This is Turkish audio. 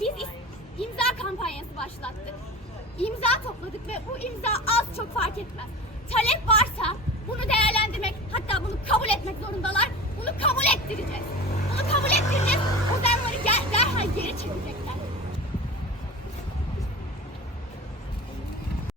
biz imza kampanyası başlattık. İmza topladık ve bu imza az çok fark etmez. Talep varsa bunu değerlendirmek hatta bunu kabul etmek zorundalar. Bunu kabul ettireceğiz. Bunu kabul ettireceğiz. O derhal geri çekecekler.